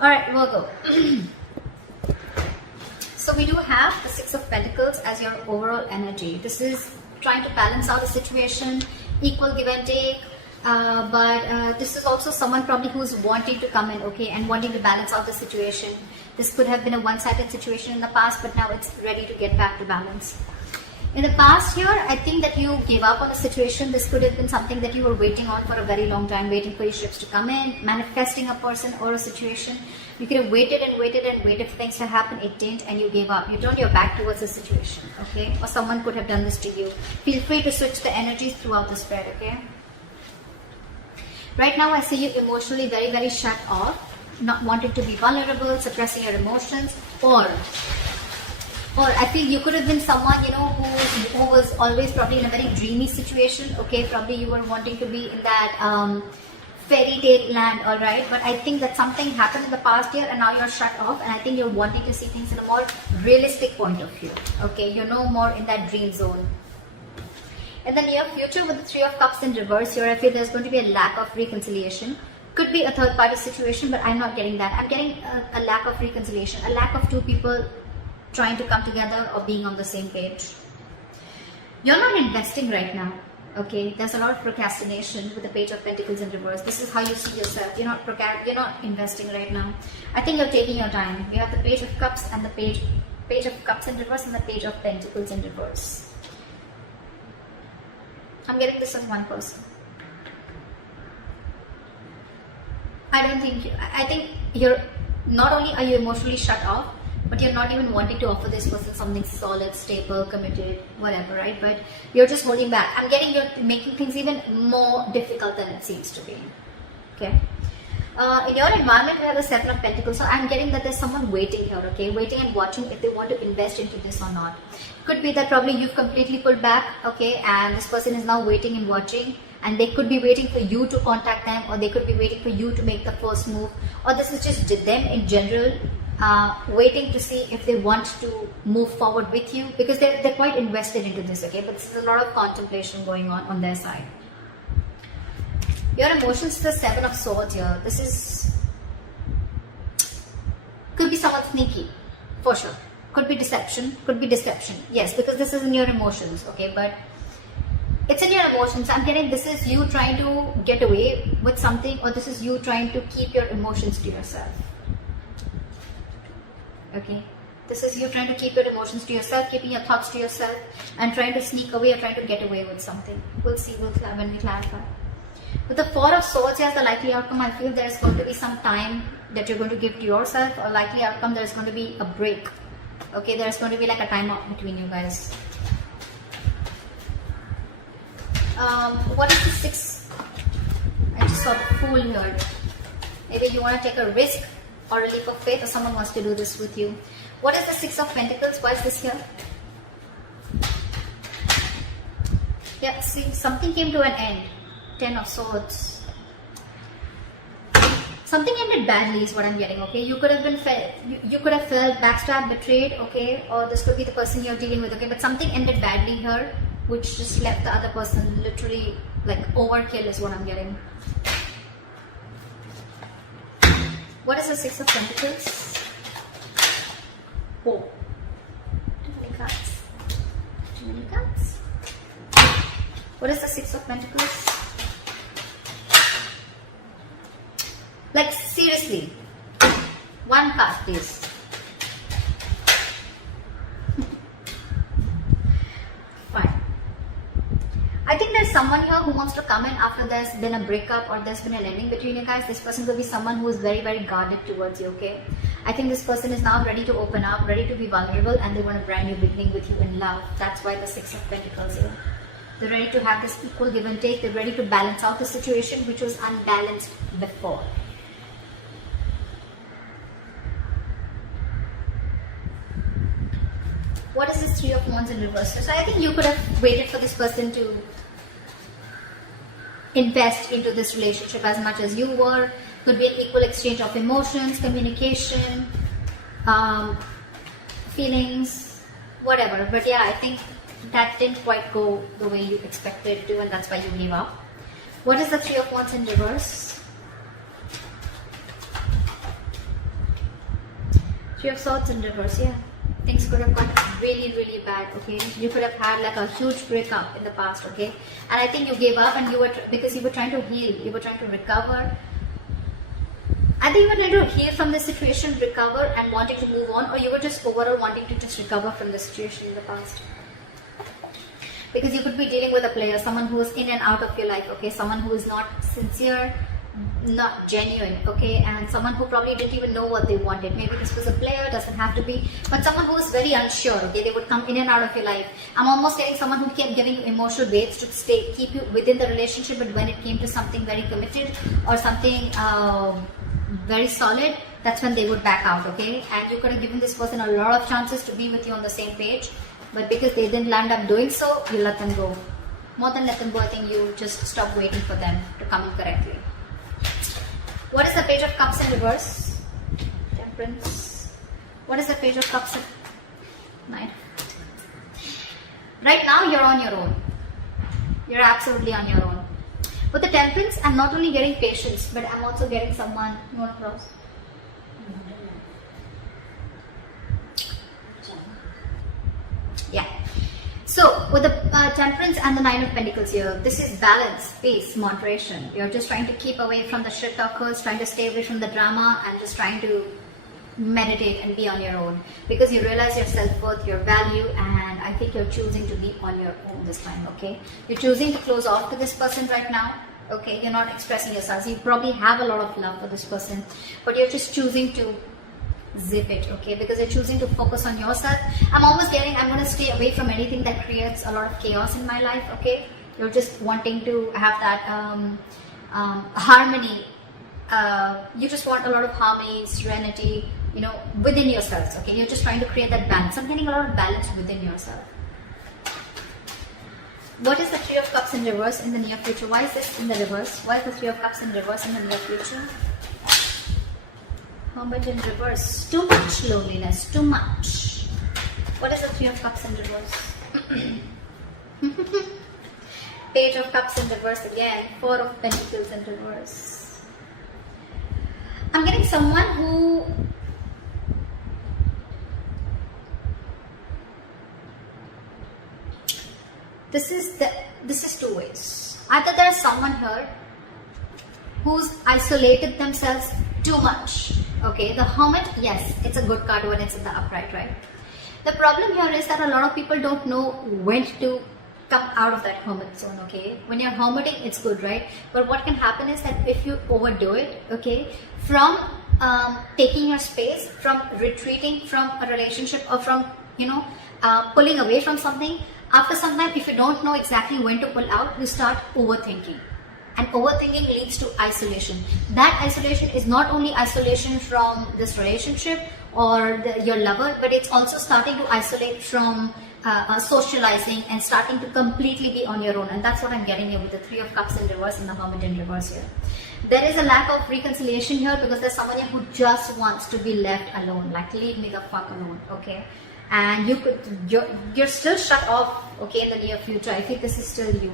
Alright, Virgo. So we do have the Six of Pentacles as your overall energy. This is trying to balance out the situation, equal give and take. But this is also someone probably who's wanting to come in, okay, and wanting to balance out the situation. This could have been a one-sided situation in the past, but now it's ready to get back to balance. In the past year, I think that you gave up on a situation. This could have been something that you were waiting on for a very long time, waiting for your ships to come in, manifesting a person or a situation. You could have waited and waited and waited for things to happen. It didn't, and you gave up. You turned your back towards the situation, okay? Or someone could have done this to you. Feel free to switch the energies throughout the spread, okay? Right now, I see you emotionally very, very shut off, not wanting to be vulnerable, suppressing your emotions, or I feel you could have been someone, you know, who was always probably in a very dreamy situation, okay? Probably you were wanting to be in that fairy tale land, alright? But I think that something happened in the past year and now you're shut off, and I think you're wanting to see things in a more realistic point of view, okay? You're no more in that dream zone. In the near future, with the Three of Cups in reverse here, I feel there's going to be a lack of reconciliation. Could be a third party situation, but I'm not getting that. I'm getting a lack of reconciliation, a lack of two people trying to come together or being on the same page. You're not investing right now, okay? There's a lot of procrastination with the Page of Pentacles in reverse. This is how you see yourself. You're not investing right now. I think you're taking your time. You have the Page of Cups and the Page of Cups in reverse and the Page of Pentacles in reverse. I'm getting this as one person. I think you're, not only are you emotionally shut off, but you're not even wanting to offer this person something solid, stable, committed, whatever, right? But you're just holding back. I'm getting you're making things even more difficult than it seems to be, okay? In your environment, we have the Seven of Pentacles. So I'm getting that there's someone waiting here, okay? Waiting and watching if they want to invest into this or not. Could be that probably you've completely pulled back, okay? And this person is now waiting and watching. And they could be waiting for you to contact them, or they could be waiting for you to make the first move. Or this is just them in general, waiting to see if they want to move forward with you. Because they're quite invested into this, okay? But there's a lot of contemplation going on their side. Your emotions, the Seven of Swords here. This is, could be somewhat sneaky, for sure. Could be deception, yes, because this is in your emotions, okay? But it's in your emotions. I'm getting this is you trying to get away with something, or this is you trying to keep your emotions to yourself, okay? This is you trying to keep your emotions to yourself, keeping your thoughts to yourself, and trying to sneak away or trying to get away with something. We'll see when we clarify. With the Four of Swords, as the likely outcome, I feel there's going to be some time that you're going to give to yourself, or likely outcome there's going to be a break, okay? There's going to be like a time out between you guys. What is the Six? I just saw the Fool here. Maybe you want to take a risk or a leap of faith, or someone wants to do this with you. What is the Six of Pentacles? Why is this here? Yeah, see, something came to an end. Ten of Swords. Something ended badly is what I'm getting, okay? You could have been you could have felt backstabbed, betrayed, okay? Or this could be the person you're dealing with, okay? But something ended badly here, which just left the other person literally like overkill is what I'm getting. What is the Six of Pentacles? Oh, too many cards. Too many cards. What is the Six of Pentacles? Like seriously, one card please. Fine. I think there's someone here who wants to come in after there's been a breakup or there's been an ending between you guys. This person could be someone who is very, very guarded towards you, okay? I think this person is now ready to open up, ready to be vulnerable, and they want a brand new beginning with you in love. That's why the Six of Pentacles here. They're ready to have this equal give and take. They're ready to balance out the situation which was unbalanced before. What is this Three of Wands in reverse? So I think you could have waited for this person to invest into this relationship as much as you were. Could be an equal exchange of emotions, communication, feelings, whatever. But yeah, I think that didn't quite go the way you expected it to, and that's why you gave up. What is the Three of Wands in reverse? Three of Swords in reverse, yeah. Things could have got really, really bad, okay? You could have had like a huge breakup in the past, okay? And I think you gave up and because you were trying to heal, you were trying to recover. I think you were trying to heal from this situation, recover and wanting to move on, or you were just overall wanting to just recover from the situation in the past. Because you could be dealing with a player, someone who is in and out of your life, okay? Someone who is not sincere, not genuine, okay? And someone who probably didn't even know what they wanted. Maybe this was a player, doesn't have to be, but someone who is very unsure, okay? They would come in and out of your life. I'm almost getting someone who kept giving you emotional baits to keep you within the relationship, but when it came to something very committed or something very solid, that's when they would back out, okay? And you could have given this person a lot of chances to be with you on the same page, but because they didn't land up doing so, you let them go. More than let them go, I think you just stop waiting for them to come in correctly. What is the Page of Cups in reverse? Temperance. What is the Page of Cups in... Nine. Right now, you're on your own. You're absolutely on your own. With the Temperance, I'm not only getting patience, but I'm also getting someone... You want to cross? Yeah. So, with the Temperance and the Nine of Pentacles here, this is balance, peace, moderation. You're just trying to keep away from the shit talkers, trying to stay away from the drama, and just trying to meditate and be on your own. Because you realize your self-worth, your value, and I think you're choosing to be on your own this time, okay? You're choosing to close off to this person right now, okay? You're not expressing yourself. You probably have a lot of love for this person, but you're just choosing to zip it, okay? Because you're choosing to focus on yourself. I'm almost getting, I'm going to stay away from anything that creates a lot of chaos in my life, okay? You're just wanting to have that harmony. You just want a lot of harmony, serenity, you know, within yourselves, okay? You're just trying to create that balance. I'm getting a lot of balance within yourself. What is the Three of Cups in reverse in the near future? Why is this in the reverse? Why is the Three of Cups in reverse in the near future? Hermit in reverse. Too much loneliness. Too much. What is the Three of Cups in reverse? Page of Cups in reverse again. Four of Pentacles in reverse. I'm getting someone who... This is two ways. Either there's someone here who's isolated themselves too much. Okay, the Hermit, yes, it's a good card when it's in the upright, right? The problem here is that a lot of people don't know when to come out of that hermit zone, okay? When you're hermiting, it's good, right? But what can happen is that if you overdo it, okay, from taking your space, from retreating from a relationship, or from, you know, pulling away from something, after some time, if you don't know exactly when to pull out, you start overthinking. And overthinking leads to isolation. That isolation is not only isolation from this relationship or your lover, but it's also starting to isolate from socializing and starting to completely be on your own. And that's what I'm getting here with the Three of Cups in reverse and the Hermit in reverse here. There is a lack of reconciliation here because there's someone here who just wants to be left alone. Like, leave me the fuck alone, okay? And you're still shut off, okay, in the near future. I think this is still you.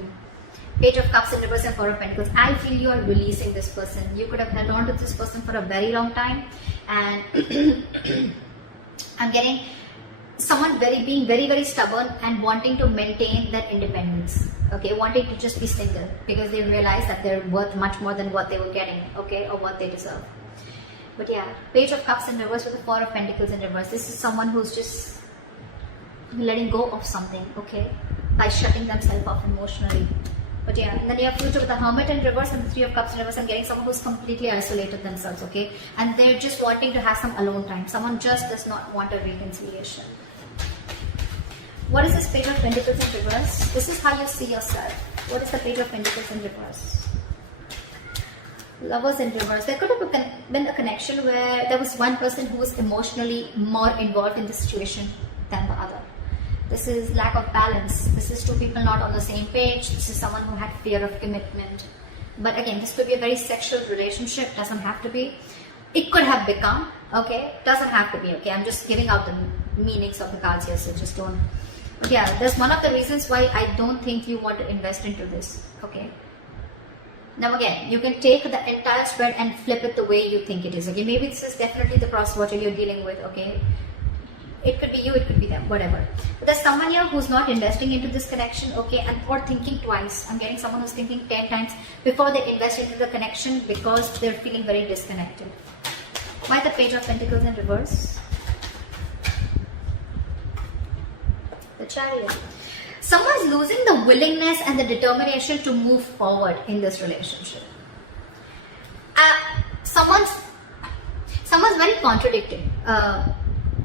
Page of Cups in reverse and Four of Pentacles. I feel you are releasing this person. You could have held on to this person for a very long time, and I'm getting someone being very stubborn and wanting to maintain that independence. Okay, wanting to just be single because they realize that they're worth much more than what they were getting, okay, or what they deserve. But yeah, Page of Cups in reverse with the Four of Pentacles in reverse. This is someone who's just letting go of something, okay, by shutting themselves off emotionally. But yeah, in the near future with the Hermit in reverse and the Three of Cups in reverse, I'm getting someone who's completely isolated themselves, okay? And they're just wanting to have some alone time. Someone just does not want a reconciliation. What is this Page of Pentacles in reverse? This is how you see yourself. What is the Page of Pentacles in reverse? Lovers in reverse. There could have been a connection where there was one person who was emotionally more involved in the situation than the other. This is lack of balance. This is two people not on the same page. This is someone who had fear of commitment. But again, this could be a very sexual relationship. Doesn't have to be. It could have become. Okay, doesn't have to be. Okay, I'm just giving out the meanings of the cards here, so just don't. But yeah, that's one of the reasons why I don't think you want to invest into this. Okay. Now again, you can take the entire spread and flip it the way you think it is. Okay, maybe this is definitely the cross-watcher you're dealing with. Okay, it could be you, it could be them, whatever. But there's someone here who's not investing into this connection, okay, and or thinking twice. I'm getting someone who's thinking 10 times before they invest into the connection because they're feeling very disconnected. Why the Page of Pentacles in reverse? The Chariot. Someone's losing the willingness and the determination to move forward in this relationship. Someone's very contradicting.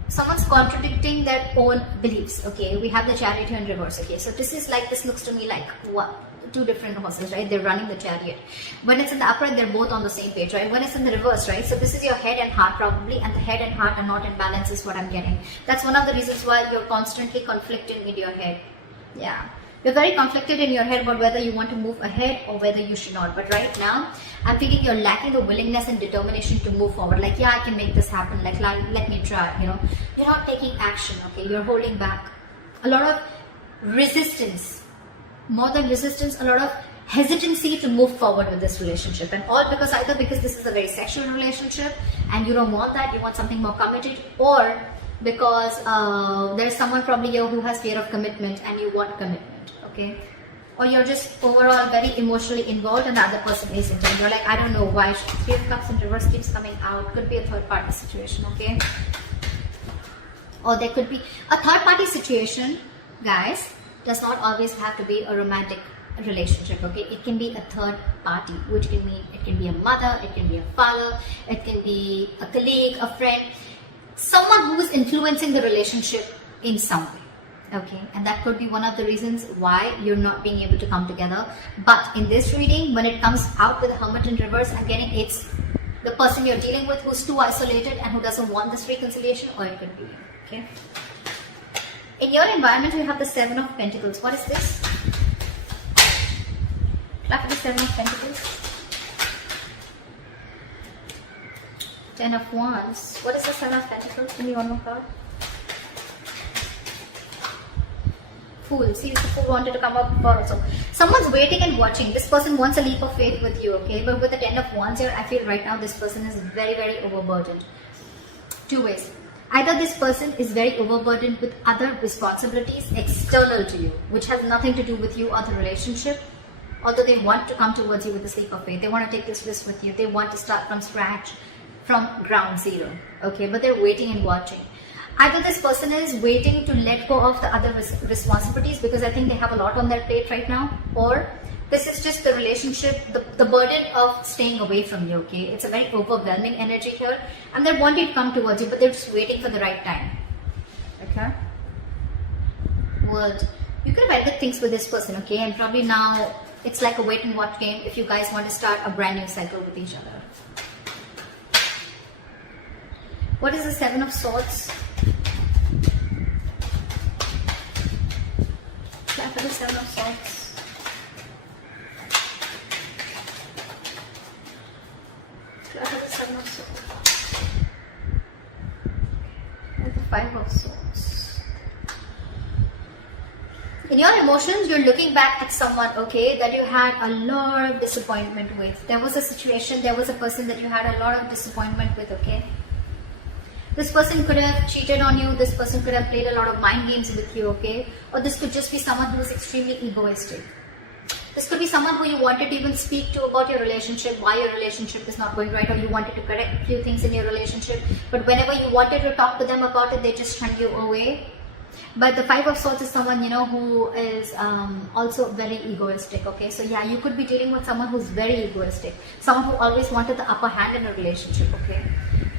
Someone's contradicting their own beliefs. Okay, we have the Chariot here in reverse. Okay, so this looks to me like what? Two different horses, right? They're running the chariot. When it's in the upright, they're both on the same page, right? When it's in the reverse, right? So this is your head and heart probably, and the head and heart are not in balance is what I'm getting. That's one of the reasons why you're constantly conflicting in your head. Yeah, you're very conflicted in your head about whether you want to move ahead or whether you should not. But right now, I'm feeling you're lacking the willingness and determination to move forward. Like, yeah, I can make this happen. Like let me try, you know. You're not taking action, okay? You're holding back. A lot of resistance. More than resistance, a lot of hesitancy to move forward with this relationship, and all because either because this is a very sexual relationship and you don't want that, you want something more committed, or because there's someone probably here who has fear of commitment and you want commitment, okay? Or you're just overall very emotionally involved and the other person isn't, and you're like, I don't know why. Three of Cups in reverse keeps coming out. Could be a third party situation, okay? Or there could be a third party situation, guys. Does not always have to be a romantic relationship, okay? It can be a third party, which can mean it can be a mother, it can be a father, it can be a colleague, a friend, someone who is influencing the relationship in some way, okay? And that could be one of the reasons why you're not being able to come together. But in this reading, when it comes out with the Hermit in reverse, I'm getting it's the person you're dealing with who's too isolated and who doesn't want this reconciliation, or it could be you, okay? In your environment, you have the Seven of Pentacles. What is this? Clap for the Seven of Pentacles. Ten of Wands. What is the Seven of Pentacles? Give me one more card. Fool. See, the Fool wanted to come up before also. Someone's waiting and watching. This person wants a leap of faith with you, okay? But with the Ten of Wands here, I feel right now this person is very, very overburdened. Two ways. Either this person is very overburdened with other responsibilities external to you, which has nothing to do with you or the relationship, although they want to come towards you with the leap of faith. They want to take this risk with you. They want to start from scratch, from ground zero, okay? But they're waiting and watching. Either this person is waiting to let go of the other responsibilities because I think they have a lot on their plate right now, or this is just the relationship, the burden of staying away from you, okay? It's a very overwhelming energy here, and they're wanting to come towards you, but they're just waiting for the right time, okay? World. You could have ended things with this person, okay? And probably now it's like a wait and watch game if you guys want to start a brand new cycle with each other. What is the Seven of Swords? Clap for the Seven of Swords. And the Five of Swords. In your emotions, you're looking back at someone, okay, that you had a lot of disappointment with. There was a situation, there was a person that you had a lot of disappointment with, okay? This person could have cheated on you, this person could have played a lot of mind games with you, okay? Or this could just be someone who is extremely egoistic. This could be someone who you wanted to even speak to about your relationship, why your relationship is not going right, or you wanted to correct a few things in your relationship. But whenever you wanted to talk to them about it, they just shunned you away. But the Five of Swords is someone, you know, who is also very egoistic, okay? So yeah, you could be dealing with someone who's very egoistic. Someone who always wanted the upper hand in a relationship, okay?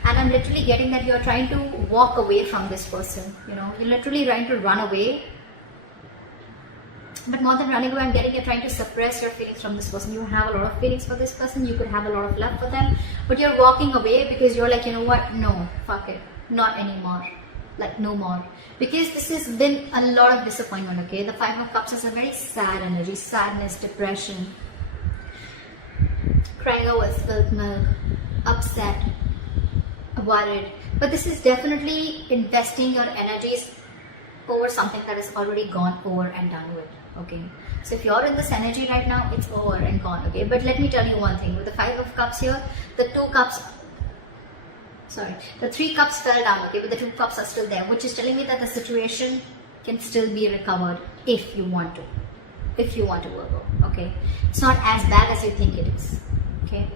And I'm literally getting that you're trying to walk away from this person, you know? You're literally trying to run away. But more than running away, I'm getting you're trying to suppress your feelings from this person. You have a lot of feelings for this person. You could have a lot of love for them. But you're walking away because you're like, you know what? No, fuck it. Not anymore. Like, no more. Because this has been a lot of disappointment, okay? The Five of Cups is a very sad energy. Sadness, depression. Crying over spilled milk. Upset. Worried. But this is definitely investing your energies over something that is already gone over and done with. Okay, so if you're in this energy right now, it's over and gone. Okay, but let me tell you one thing. With the 5 of cups here, the 3 cups fell down. Okay, but the 2 cups are still there, which is telling me that the situation can still be recovered if you want to. If you want to, Virgo. Okay, it's not as bad as you think it is. Okay,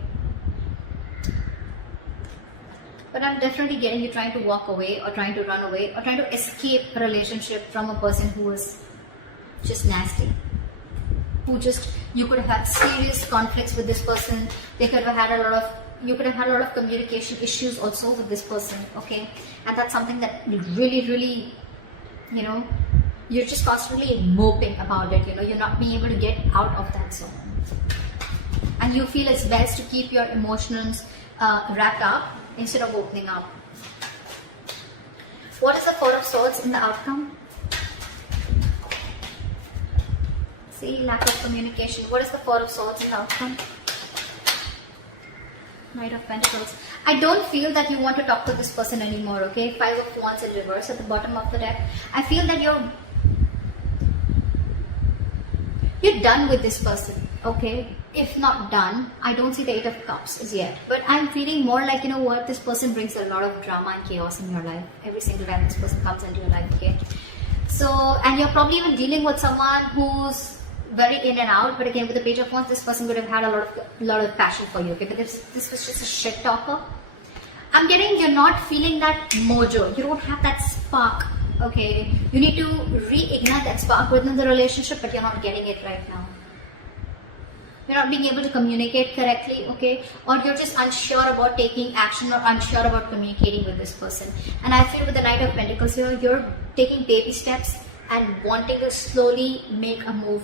but I'm definitely getting you trying to walk away, or trying to run away, or trying to escape a relationship from a person who is just nasty, who just, you could have had serious conflicts with this person. They could have had you could have had a lot of communication issues also with this person. Okay, and that's something that really, you know, you're just constantly moping about it. You know, you're not being able to get out of that zone, and you feel it's best to keep your emotions wrapped up instead of opening up. What is the 4 of Swords in the outcome? See, lack of communication. What is the 4 of Swords in the outcome? Knight of Pentacles. I don't feel that you want to talk to this person anymore. Okay, 5 of Wands in reverse at the bottom of the deck. I feel that you're done with this person. Okay, if not done, I don't see the 8 of Cups as yet, but I'm feeling more like, you know what, this person brings a lot of drama and chaos in your life every single time this person comes into your life. Okay, so, and you're probably even dealing with someone who's very in and out, but again, with the Page of Wands, this person would have had a lot of passion for you. Okay, but this was just a shit talker. I'm getting, you're not feeling that mojo. You don't have that spark. Okay, you need to reignite that spark within the relationship, but you're not getting it right now. You're not being able to communicate correctly. Okay, or you're just unsure about taking action, or unsure about communicating with this person. And I feel with the Knight of Pentacles here, you're taking baby steps and wanting to slowly make a move,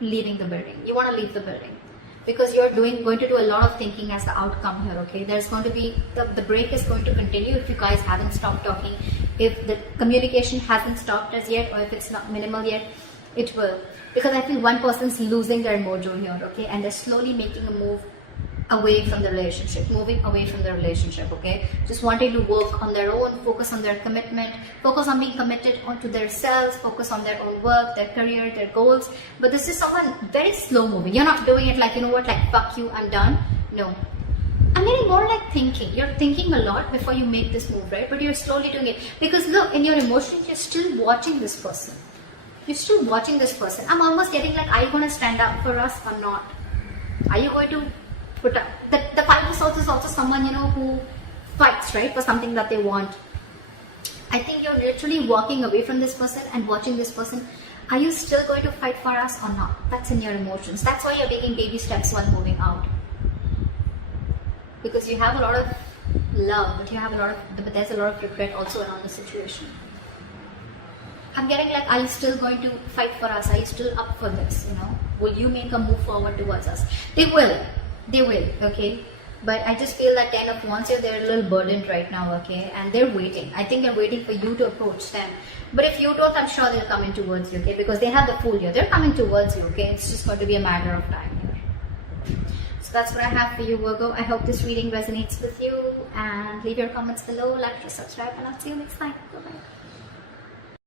leaving the building. You want to leave the building because you're going to do a lot of thinking as the outcome here. Okay, there's going to be the break is going to continue if you guys haven't stopped talking. If the communication hasn't stopped as yet, or if it's not minimal yet, it will, because I feel one person's losing their mojo here. Okay, and they're slowly making a move away from the relationship, moving away from the relationship. Okay, just wanting to work on their own, focus on their commitment, focus on being committed onto themselves, focus on their own work, their career, their goals. But this is someone very slow moving. You're not doing it like, you know what, like fuck you, I'm done. No, I'm getting more like thinking. You're thinking a lot before you make this move, right? But you're slowly doing it because look, in your emotions, you're still watching this person. You're still watching this person. I'm almost getting like, are you going to stand up for us or not? Are you going to put up? The 5 of Swords is also someone, you know, who fights, right, for something that they want. I think you're literally walking away from this person and watching this person. Are you still going to fight for us or not? That's in your emotions. That's why you're taking baby steps while moving out. Because you have a lot of love, but there's a lot of regret also around the situation. I'm getting like, are you still going to fight for us? Are you still up for this? You know, will you make a move forward towards us? They will, okay? But I just feel that 10 of Wands here, they're a little burdened right now, okay? And they're waiting. I think they're waiting for you to approach them. But if you don't, I'm sure they'll come in towards you, okay? Because they have the Fool here. They're coming towards you, okay? It's just going to be a matter of time here. So that's what I have for you, Virgo. I hope this reading resonates with you. And leave your comments below, like, subscribe, and I'll see you next time. Bye-bye.